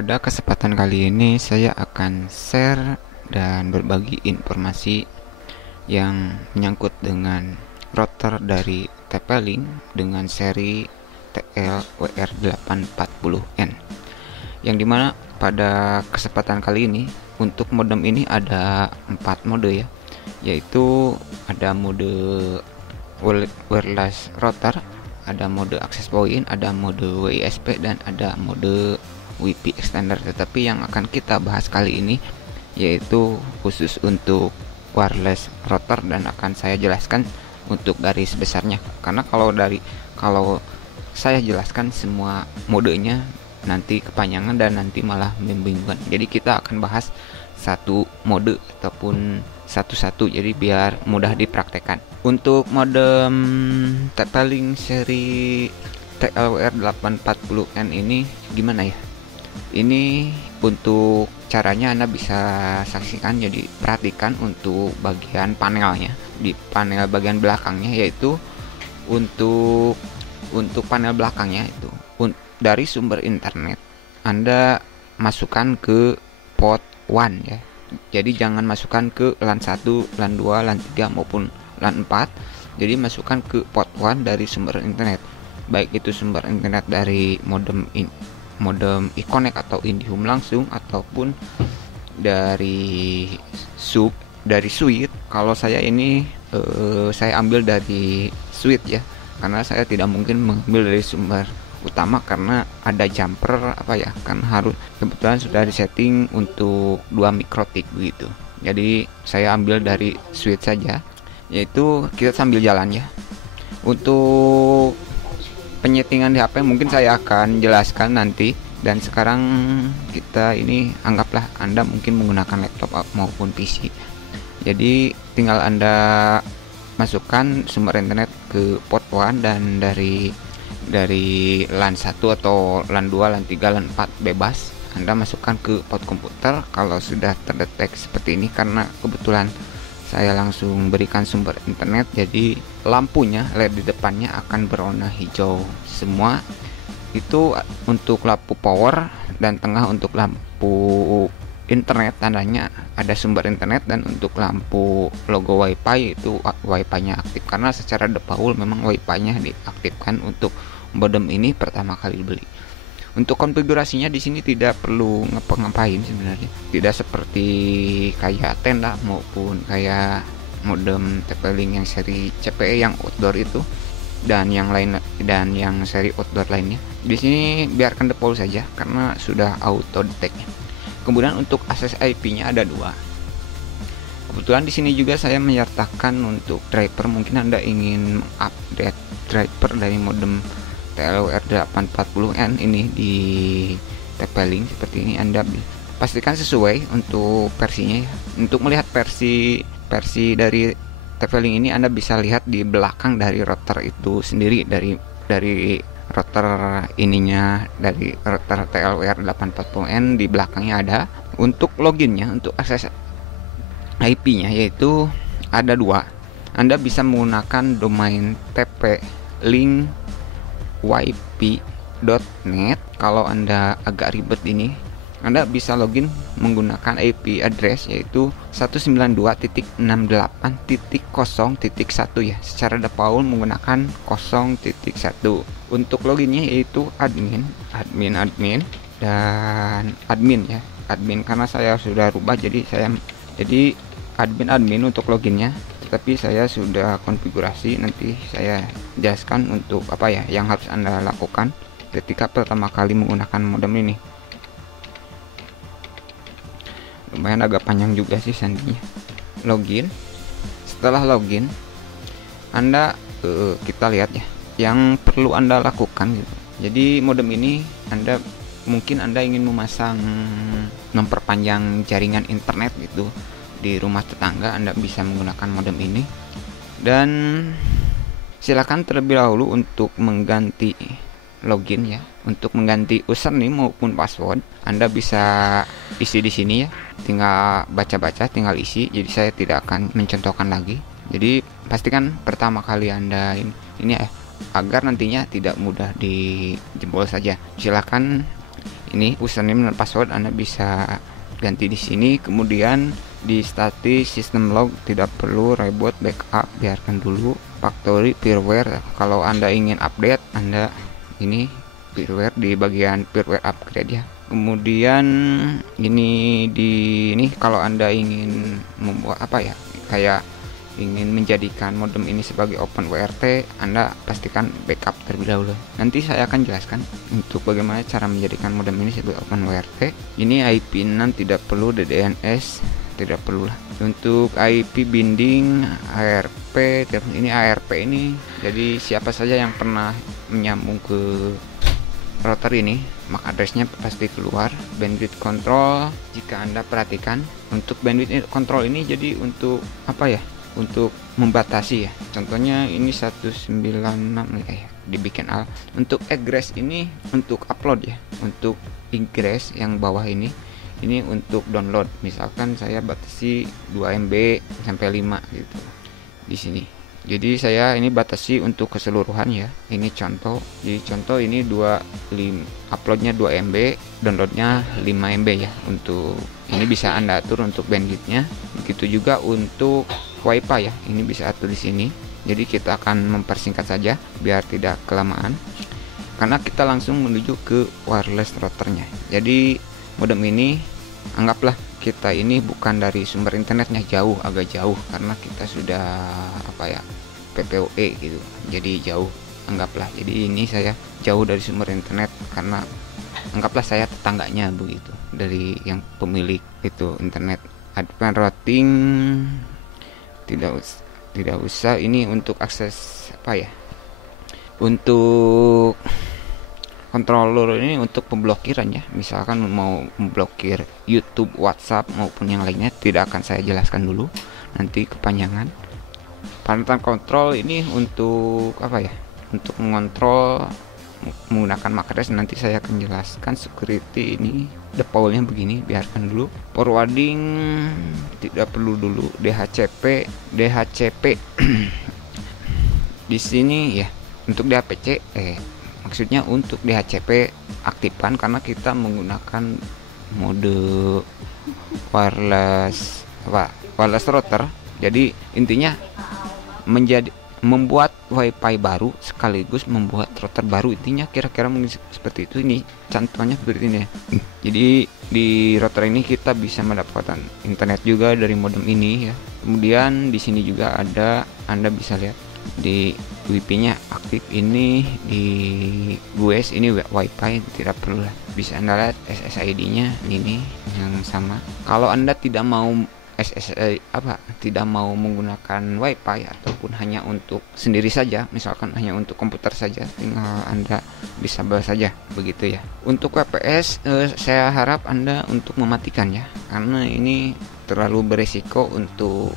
Pada kesempatan kali ini saya akan share dan berbagi informasi yang menyangkut dengan router dari TP-Link dengan seri TLWR840N, yang dimana pada kesempatan kali ini untuk modem ini ada 4 mode ya, yaitu ada mode wireless router, ada mode access point, ada mode WISP, dan ada mode WiFi extender. Tetapi yang akan kita bahas kali ini yaitu khusus untuk wireless router, dan akan saya jelaskan untuk garis besarnya, karena kalau saya jelaskan semua modenya nanti kepanjangan dan nanti malah membingungkan. Jadi kita akan bahas satu mode ataupun satu-satu, jadi biar mudah dipraktekkan. Untuk modem TP-Link seri TLWR840N ini gimana ya? Ini untuk caranya Anda bisa saksikan, jadi perhatikan untuk bagian panelnya. Di panel bagian belakangnya, yaitu untuk panel belakangnya itu dari sumber internet Anda masukkan ke port 1 ya. Jadi jangan masukkan ke LAN 1, LAN 2, LAN 3 maupun LAN 4. Jadi masukkan ke port 1 dari sumber internet. Baik itu sumber internet dari modem iConnect atau IndiHome langsung, ataupun dari suite. Kalau saya ini saya ambil dari suite ya, karena saya tidak mungkin mengambil dari sumber utama karena ada jumper kan harus, kebetulan sudah disetting untuk 2 mikrotik begitu. Jadi saya ambil dari suite saja, yaitu kita sambil jalan ya. Untuk penyetingan di HP mungkin saya akan jelaskan nanti, dan sekarang kita ini anggaplah Anda mungkin menggunakan laptop maupun PC. Jadi tinggal Anda masukkan sumber internet ke port 1, dan dari LAN 1 atau LAN 2, LAN 3, LAN 4 bebas Anda masukkan ke port komputer. Kalau sudah terdetek seperti ini, karena kebetulan saya langsung berikan sumber internet, jadi lampunya LED di depannya akan berwarna hijau semua. Itu untuk lampu power, dan tengah untuk lampu internet tandanya ada sumber internet, dan untuk lampu logo WiFi itu WiFi-nya aktif, karena secara default memang WiFi-nya diaktifkan untuk modem ini pertama kali beli. Untuk konfigurasinya di sini tidak perlu ngapa-ngapain sebenarnya, tidak seperti kayak tenda maupun kayak modem TP-Link yang seri CPE yang outdoor itu, dan yang lain, dan yang seri outdoor lainnya. Di sini biarkan default saja karena sudah auto detect. Kemudian untuk akses IP-nya ada 2. Kebetulan di sini juga saya menyertakan untuk driver. Mungkin Anda ingin update driver dari modem TLWR840N ini di TP-Link seperti ini, Anda pastikan sesuai untuk versinya ya. Untuk melihat versi dari TP-Link ini, Anda bisa lihat di belakang dari router itu sendiri, dari router ininya, dari router TLWR840N di belakangnya ada. Untuk loginnya, untuk akses IP-nya yaitu ada 2. Anda bisa menggunakan domain tp-link-wifi.net. Kalau Anda agak ribet ini, Anda bisa login menggunakan IP address yaitu 192.68.0.1 ya. Secara default menggunakan 0.1. Untuk loginnya yaitu admin dan admin ya. Admin karena saya sudah rubah, jadi admin untuk loginnya. Tapi saya sudah konfigurasi, nanti saya jelaskan untuk yang harus Anda lakukan ketika pertama kali menggunakan modem ini. Lumayan agak panjang juga sih sandinya. Login. Setelah login, Anda kita lihat ya, yang perlu Anda lakukan gitu. Jadi modem ini mungkin Anda ingin memperpanjang jaringan internet gitu di rumah tetangga, Anda bisa menggunakan modem ini. Dan silakan terlebih dahulu untuk mengganti login ya. Untuk mengganti username maupun password, Anda bisa isi di sini ya. Tinggal baca-baca, tinggal isi. Jadi saya tidak akan mencontohkan lagi. Jadi pastikan pertama kali Anda ini ya, agar nantinya tidak mudah dijebol saja. Silakan Ini username dan password Anda bisa ganti di sini. Kemudian di statis system log tidak perlu reboot backup, biarkan dulu. Factory firmware, kalau Anda ingin update, Anda ini firmware di bagian firmware upgrade ya. Kemudian ini kalau Anda ingin membuat apa ya, kayak ingin menjadikan modem ini sebagai open WRT, Anda pastikan backup terlebih dahulu. Nanti saya akan jelaskan untuk bagaimana cara menjadikan modem ini sebagai open WRT. Ini IP 6 tidak perlu, DDNS tidak perlu lah. Untuk IP binding ARP, ini ARP ini, jadi siapa saja yang pernah menyambung ke router ini, MAC addressnya pasti keluar. Bandwidth control, jika Anda perhatikan untuk bandwidth control ini jadi untuk apa ya, untuk membatasi ya. Contohnya ini 196 ya, dibikin al. Untuk egress ini untuk upload ya. Untuk ingress yang bawah ini untuk download. Misalkan saya batasi 2 MB sampai 5 gitu di sini. Jadi saya ini batasi untuk keseluruhan ya. Ini contoh. Jadi contoh ini uploadnya 2 MB, downloadnya 5 MB ya. Untuk ini bisa Anda atur untuk bandwidthnya. Begitu juga untuk WiFi ya, ini bisa atur di sini. Jadi kita akan mempersingkat saja biar tidak kelamaan, karena kita langsung menuju ke wireless routernya. Jadi modem ini anggaplah kita ini bukan dari sumber internetnya, agak jauh karena kita sudah PPOE gitu. Jadi jauh anggaplah. Jadi ini saya jauh dari sumber internet karena anggaplah saya tetangganya begitu dari yang pemilik itu internet. Advanced routing tidak usah. Ini untuk akses untuk controller ini untuk pemblokiran ya. Misalkan mau memblokir YouTube, WhatsApp maupun yang lainnya, tidak akan saya jelaskan dulu, nanti kepanjangan. Parental control ini untuk untuk mengontrol menggunakan MAC address, nanti saya akan jelaskan. Security ini defaultnya begini, biarkan dulu. Forwarding tidak perlu dulu. DHCP di sini ya. Untuk DHPC maksudnya untuk DHCP aktifkan karena kita menggunakan mode wireless router. Jadi intinya membuat WiFi baru sekaligus membuat router baru, intinya kira-kira mungkin seperti itu. Ini contohnya seperti ini ya. Jadi di router ini kita bisa mendapatkan internet juga dari modem ini ya. Kemudian di sini juga ada, Anda bisa lihat di WiFi-nya aktif. Ini di GUS ini WiFi tidak perlu lah. Bisa Anda lihat SSID-nya ini yang sama. Kalau Anda tidak mau tidak mau menggunakan WiFi ataupun hanya untuk sendiri saja, misalkan hanya untuk komputer saja, tinggal Anda disable saja begitu ya. Untuk WPS saya harap Anda untuk mematikan ya, karena ini terlalu beresiko untuk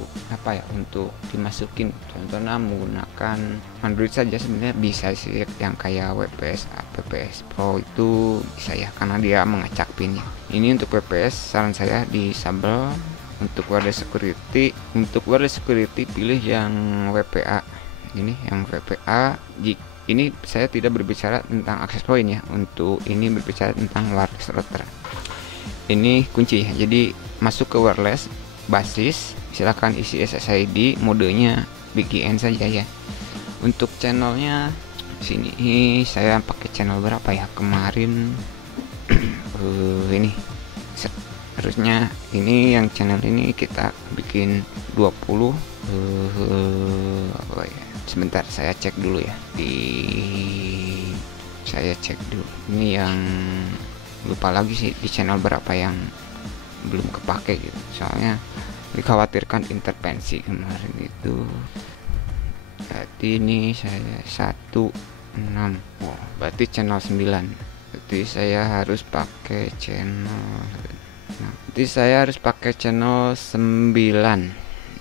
untuk dimasukin. Contohnya menggunakan Android saja sebenarnya bisa sih, yang kayak WPS APPS Pro itu bisa ya, karena dia mengacak pinnya. Ini untuk WPS saran saya disable. Untuk wireless security pilih yang WPA. Ini yang WPA. Ini saya tidak berbicara tentang access point ya. Untuk ini berbicara tentang wireless router. Ini kunci. Jadi masuk ke wireless basis, silakan isi SSID, modenya BGN saja ya. Untuk channelnya sini saya pakai channel berapa ya kemarin? Ini harusnya ini yang channel ini kita bikin 20 sebentar saya cek dulu ya, saya cek dulu. Ini yang lupa lagi sih di channel berapa yang belum kepake gitu, soalnya dikhawatirkan intervensi kemarin itu. Berarti ini saya 16, berarti channel 9, berarti saya harus pakai channel channel 9.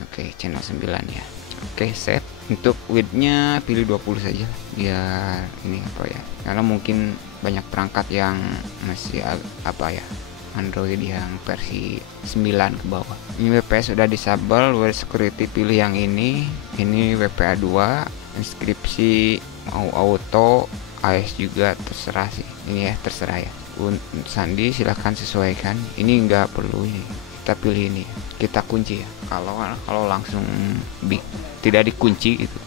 Oke, channel 9 ya. Oke, save. Untuk widthnya pilih 20 saja biar ini karena mungkin banyak perangkat yang masih Android yang versi 9 ke bawah. Ini WPS sudah disable. Wireless security pilih yang ini WPA 2. Inskripsi mau auto, AS juga terserah sih. Ini ya terserah ya. sandi silahkan sesuaikan. Ini nggak perlu ini, kita pilih ini, kita kunci ya. Kalau langsung tidak dikunci gitu,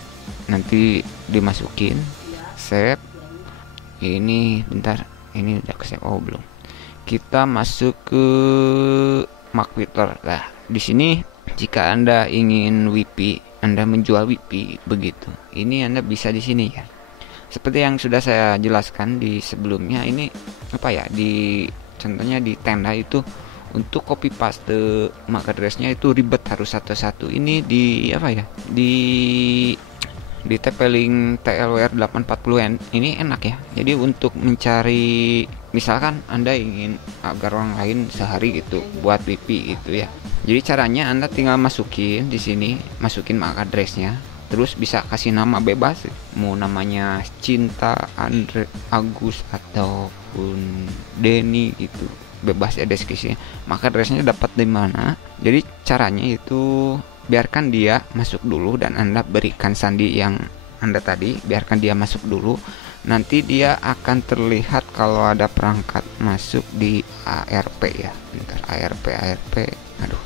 nanti dimasukin save. Ini bentar, ini udah ke save. Oh belum, kita masuk ke Marketplace. Nah di sini jika Anda ingin WIPI, Anda menjual WIPI begitu, ini Anda bisa di sini ya. Seperti yang sudah saya jelaskan di sebelumnya, ini apa ya, di contohnya di tenda itu untuk copy paste MAC address-nya itu ribet, harus satu-satu. Ini di apa ya, di TP-Link TLWR 840N ini enak ya. Jadi untuk mencari, misalkan Anda ingin agar orang lain sehari gitu buat WIPI gitu ya. Jadi caranya Anda tinggal masukin di sini, masukin MAC address-nya, terus bisa kasih nama bebas, mau namanya Cinta, Andre, Agus ataupun Denny gitu, bebas ya deskripsinya. Maka addressnya dapat di mana. Jadi caranya itu biarkan dia masuk dulu dan Anda berikan sandi yang Anda tadi, biarkan dia masuk dulu. Nanti dia akan terlihat kalau ada perangkat masuk di ARP ya. Bentar, ARP. Aduh,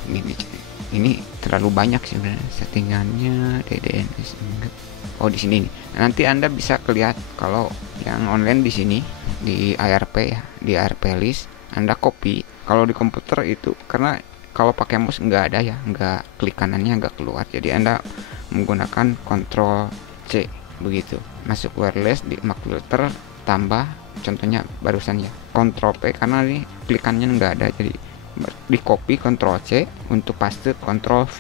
ini terlalu banyak sebenarnya settingannya. DDNS enggak. Oh di sini nih. Nanti Anda bisa lihat kalau yang online di sini di ARP ya, di ARP list Anda copy. Kalau di komputer itu karena kalau pakai mouse nggak ada ya, nggak klik kanannya nggak keluar. Jadi Anda menggunakan Ctrl C begitu. Masuk wireless di Marketplace, tambah contohnya barusan ya Ctrl P karena ini klikannya nggak ada, jadi di copy Ctrl C, untuk paste Ctrl V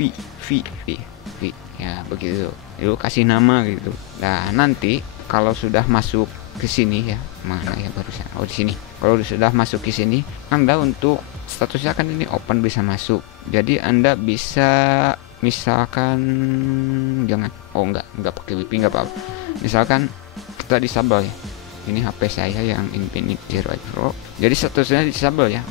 ya begitu. Lalu kasih nama gitu. Nah nanti kalau sudah masuk ke sini ya, mana ya barusan, oh di sini. Kalau sudah masuk ke sini, Anda untuk statusnya kan ini open, bisa masuk. Jadi Anda bisa misalkan enggak pakai WiFi enggak apa-apa. Misalkan kita disable ya. Ini HP saya yang Infinix Zero Pro. Jadi statusnya disable ya.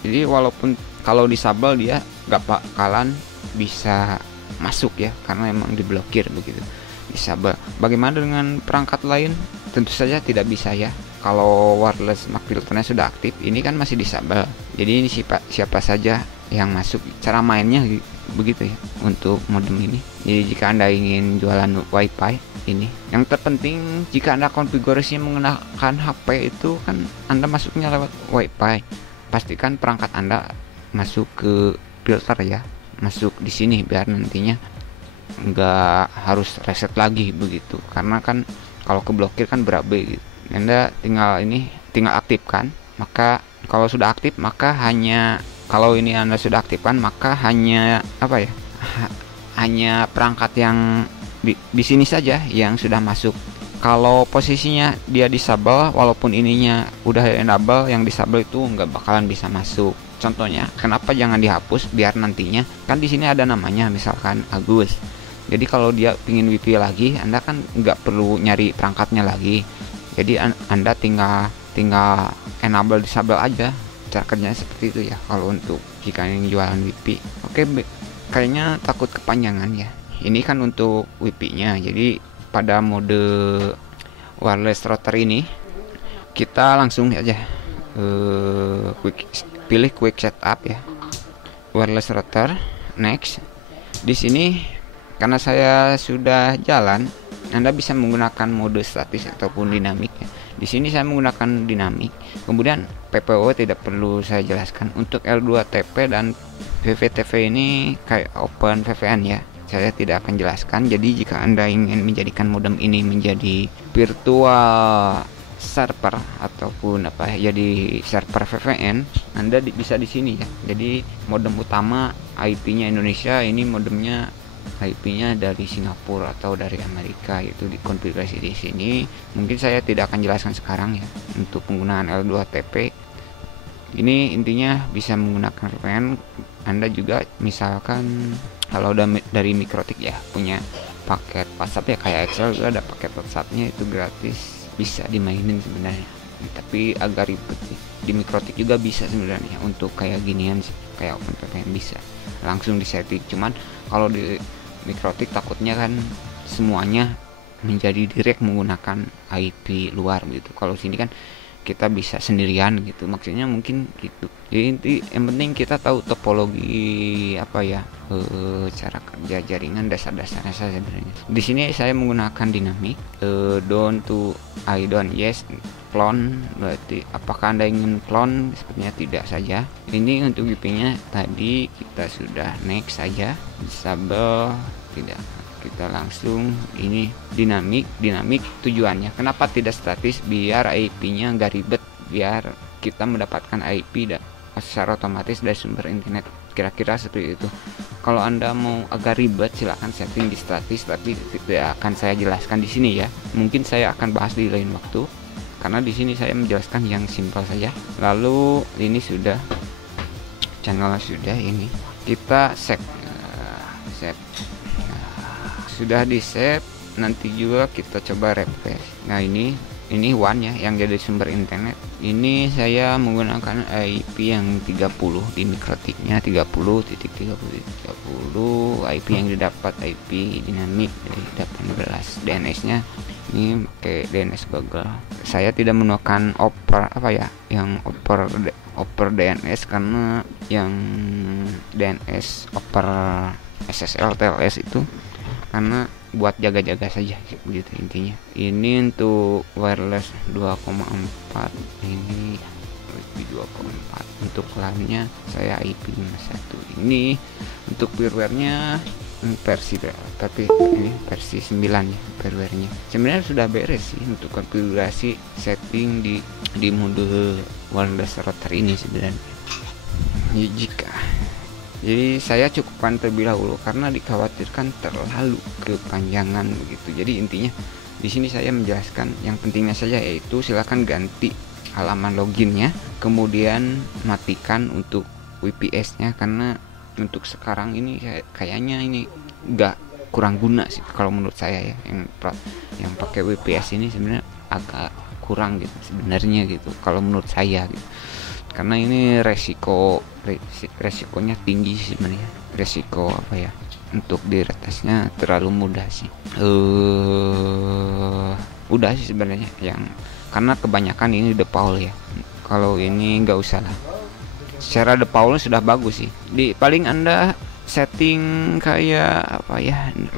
Jadi walaupun kalau disable dia nggak bakalan bisa masuk ya, karena emang diblokir begitu. Disable. Bagaimana dengan perangkat lain? Tentu saja tidak bisa ya. Kalau wireless MAC filternya sudah aktif, ini kan masih disable. Jadi ini siapa saja yang masuk. Cara mainnya begitu ya untuk modem ini. Jadi jika Anda ingin jualan WiFi ini, yang terpenting jika Anda konfigurasinya menggunakan HP itu kan Anda masuknya lewat WiFi. Pastikan perangkat Anda masuk ke filter ya, masuk di sini biar nantinya nggak harus reset lagi begitu. Karena kan kalau keblokir kan berabe gitu. Anda tinggal aktifkan. Maka kalau sudah aktif, maka kalau ini Anda sudah aktifkan, maka hanya hanya perangkat yang di sini saja yang sudah masuk. Kalau posisinya dia disable, walaupun ininya udah enable, yang disable itu nggak bakalan bisa masuk. Contohnya, kenapa jangan dihapus? Biar nantinya kan di sini ada namanya, misalkan Agus. Jadi kalau dia pingin WiFi lagi, Anda kan nggak perlu nyari perangkatnya lagi. Jadi Anda tinggal enable disable aja. Cara kerjanya seperti itu ya. Kalau untuk jika yang jualan WiFi, oke, kayaknya takut kepanjangan ya. Ini kan untuk WiFi-nya. Jadi pada mode wireless router ini kita langsung aja pilih quick setup ya, wireless router, next. Di sini karena saya sudah jalan, Anda bisa menggunakan mode statis ataupun dinamik ya. Di sini saya menggunakan dinamik. Kemudian PPO tidak perlu saya jelaskan. Untuk L2TP dan VVTV ini kayak Open VPN ya, saya tidak akan jelaskan. Jadi jika Anda ingin menjadikan modem ini menjadi virtual server ataupun jadi server VPN, Anda bisa di sini ya. Jadi modem utama IP-nya Indonesia, ini modemnya IP-nya dari Singapura atau dari Amerika, itu dikonfigurasi di sini. Mungkin saya tidak akan jelaskan sekarang ya. Untuk penggunaan L2TP ini intinya bisa menggunakan VPN. Anda juga misalkan kalau dari Mikrotik ya, punya paket WhatsApp ya, kayak Excel juga ada paket WhatsAppnya, itu gratis, bisa dimainin sebenarnya. Tapi agak ribet sih. Di Mikrotik juga bisa sebenarnya untuk kayak ginian sih, kayak OpenVPN bisa langsung disetting. Cuman kalau di Mikrotik takutnya kan semuanya menjadi direct menggunakan IP luar gitu. Kalau sini kan kita bisa sendirian gitu, maksudnya mungkin gitu. Jadi yang penting kita tahu topologi apa ya, cara kerja jaringan, dasar-dasarnya saja sebenarnya. Di sini saya menggunakan dinamik, don't to I don't yes clone, berarti apakah Anda ingin clone? Sepertinya tidak saja. Ini untuk IP-nya tadi kita sudah next saja, disable tidak. Kita langsung ini dinamik tujuannya kenapa tidak statis, biar IP-nya nggak ribet, biar kita mendapatkan IP secara otomatis dari sumber internet, kira-kira seperti itu. Kalau Anda mau agak ribet silahkan setting di statis, tapi tidak akan saya jelaskan di sini ya, mungkin saya akan bahas di lain waktu karena di sini saya menjelaskan yang simpel saja. Lalu ini sudah channel sudah, ini kita save. Sudah di save, nanti juga kita coba refresh. Nah ini one ya yang jadi sumber internet. Ini saya menggunakan IP yang 30 di MikroTik-nya 30.30.30. IP yang didapat IP dinamik dari 18. DNS-nya ini pakai DNS Google. Saya tidak menggunakan yang over DNS karena yang DNS over SSL TLS itu karena buat jaga-jaga saja begitu intinya. Ini untuk wireless 2,4, ini USB 2,4. Untuk LAN-nya saya IP 51. Ini untuk firmware-nya versi berapa, tapi ini versi 9 ya firmware-nya. Sebenarnya sudah beres sih untuk konfigurasi setting di modul wireless router ini sebenarnya. Jadi saya cukupkan terlebih dahulu karena dikhawatirkan terlalu kepanjangan begitu. Jadi intinya di sini saya menjelaskan yang pentingnya saja, yaitu silakan ganti halaman loginnya, kemudian matikan untuk VPS-nya karena untuk sekarang ini kayaknya ini kurang guna sih kalau menurut saya ya. Yang pakai VPS ini sebenarnya agak kurang gitu sebenarnya gitu kalau menurut saya gitu. Karena ini resikonya tinggi sih sebenarnya, resiko untuk diretesnya terlalu mudah sih. Udah sih sebenarnya yang karena kebanyakan ini default ya. Kalau ini nggak usah lah, secara default sudah bagus sih. Paling Anda setting kayak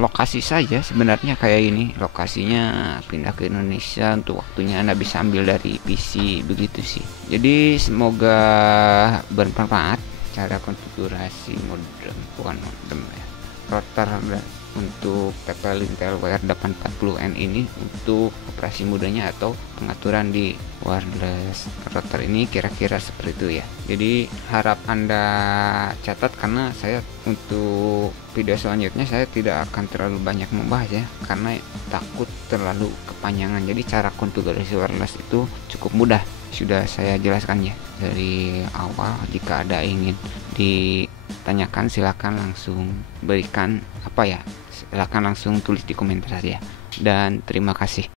lokasi saja sebenarnya, kayak ini lokasinya pindah ke Indonesia, untuk waktunya Anda bisa ambil dari PC begitu sih. Jadi semoga bermanfaat cara konfigurasi modem ya, router untuk TP Intel WR840N ini untuk operasi mudanya atau pengaturan di wireless router ini kira-kira seperti itu ya. Jadi harap Anda catat karena saya untuk video selanjutnya saya tidak akan terlalu banyak membahas ya, karena takut terlalu kepanjangan. Jadi cara konfigurasi wireless itu cukup mudah, sudah saya jelaskan ya dari awal. Jika ada ingin ditanyakan silakan langsung berikan silakan langsung tulis di komentar saja. Dan terima kasih.